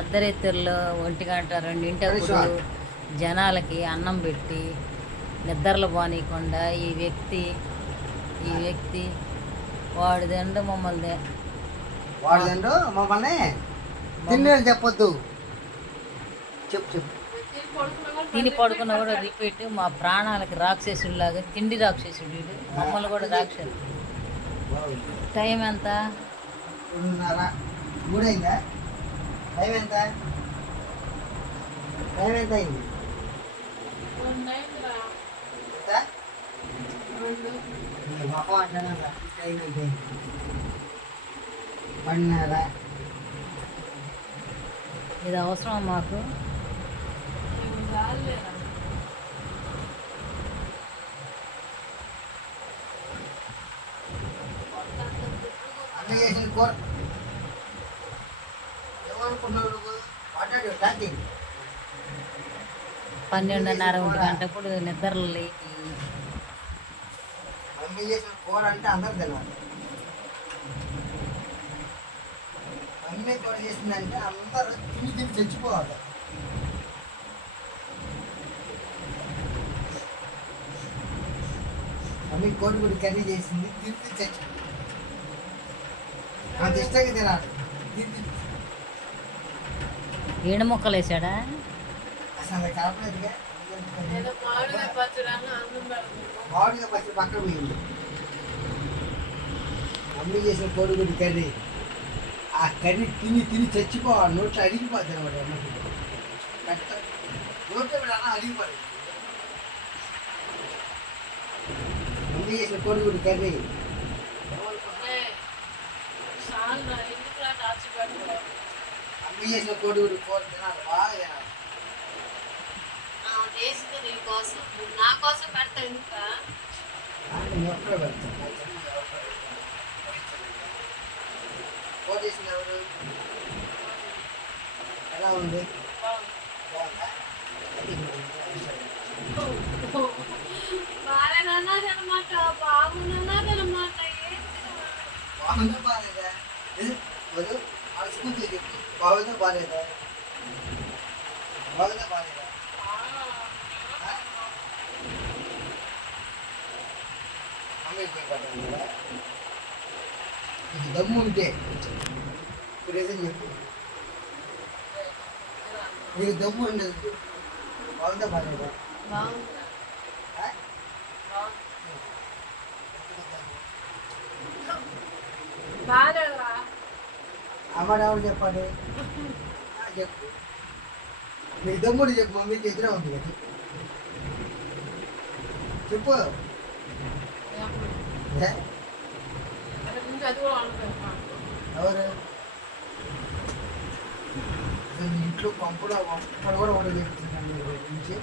అర్ధరాత్రుల్లో 1 గంట 2 జనాలకి అన్నం పెట్టి నిద్రలు పోనీయకుండా ఈ వ్యక్తి వాడిదండు మమ్మల్ని తిండి చెప్పొద్దు. చెప్పు తిని పడుకున్న కూడా రిపీట్. మా ప్రాణాలకి రాక్షసుడిలాగా తిండి రాక్షసుడు వీడు. మమ్మల్ని కూడా రాక్షసు. టైం ఎంత? 2:30 3 అయిందా? టైం ఎంత అయింది? మొహం అంటారా? టైం అయితే 12:30. ఇది అవసరం మాకు. అన్న చేసిన కూర ఏమనుకున్నావు నువ్వు? మాట్లాడు టాకింగ్. 12:30 1 గంటప్పుడు నిద్రలు లేచి మమ్మీ చేసిన కూర అంటే అందరు తినాలి. మమ్మీ కూర చేసిందంటే అందరూ తిని చచ్చిపోవాలి. మమ్మీ కోడిగుడి కర్రీ చేసింది తిని చచ్చిపోవాలి. అంత ఇష్టంగా తినాలి. ఏడు ముక్కలు వేసాడా? అసలు కలపలేదుగా. మామిడిగా పచ్చడి పక్కన పోయింది. మమ్మీ చేసిన కోడిగుడి కర్రీ, ఆ కర్రీ తిని చచ్చిపోవాలి. నోట్లో అడిగిపోద్ది అనమాట. నోట్లో అడిగిపోయి మమ్మీ చేసిన కోడిగుడి కర్రీ. మమ్మీ చేసిన కోడిగుడి కూర తినాలి, బాగా తినాలి. నా కోసం పెడతా ఎందుకు? ఎక్కడ పెడతాను? కూర చేసింది ఎవరు? ఎలా ఉంది? బాగుందా? బాగాలేదన్నమాట, బాగున్నదన్నమాట. బాగుందా బాగాలేదా? వదు అలసుకుంటే చెప్పు. బాగుందా బాగాలేదా? బాగుందా బాగాలేదా? ఇది దమ్ము ఉంటే ఇప్పుడు ఏదని చెప్పు. నీకు దమ్ము ఉండదు. బాగుందా బాగాలేదా? అమ్మాడు ఎవరు చెప్పాలి? చెప్పు. నీకు దమ్ముడు చెప్పు. మమ్మీకి ఎదురే ఉంది కదా. చెప్పు. ఎవరు ఇంట్లో పంపులో ఒక్కడ కూడా ఉండలేదు నుంచి